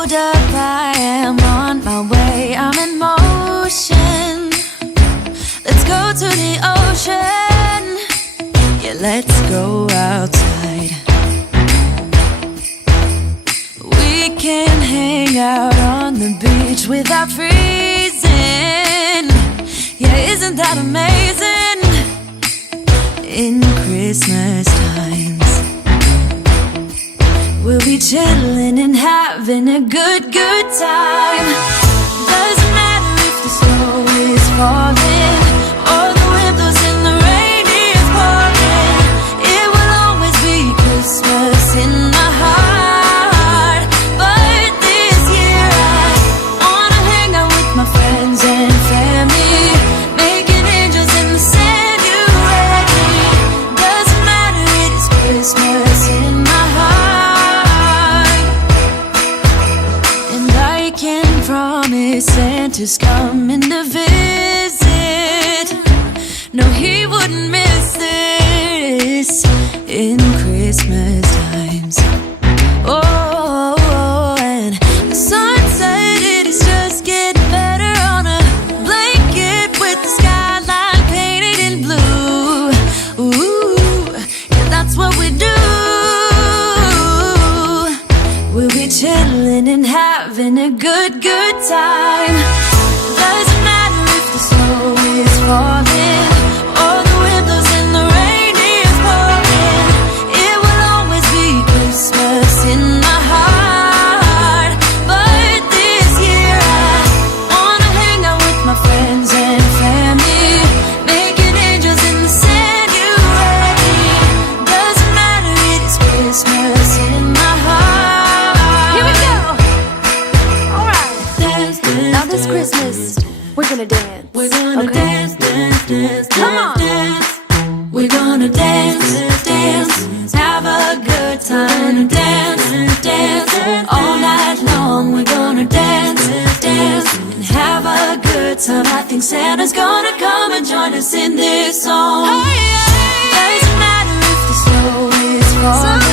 Hold up, I am on my way, I'm in motion. Let's go to the ocean. Yeah, let's go outside. We can hang out on the beach without freezing. Yeah, isn't that amazing? In Christmas times, we'll be chilling and having a good time. Doesn't matter if the snow is falling or the wind blows and the rain is pouring. It will always be Christmas in my heart. But this year I wanna hang out with my friends and family, making angels in the sand. You ready? Doesn't matter, it is Christmas in my heart. And I can promise Santa's coming to visit. No, he wouldn't miss this in Christmas times. Oh, and the sun said it is just getting better on a blanket with the skyline painted in blue. Ooh, yeah, that's what we do. We'll be chilling and having a good time. Doesn't matter if the snow is falling or the wind blows and the rain is pouring. It will always be Christmas in my heart. But this year I wanna hang out with my friends and family, making angels in the sand. You ready? Doesn't matter, it is Christmas in my heart. Here we go. All right. Dance, dance, Now this Christmas, we're gonna dance. we're gonna dance, dance, dance, Come on. dance. We're gonna dance, dance, have a good time. Dance, dance, all night long. We're gonna dance, dance, and have a good time. I think Santa's gonna come and join us in this song. Hey, hey. Doesn't matter if the snow is falling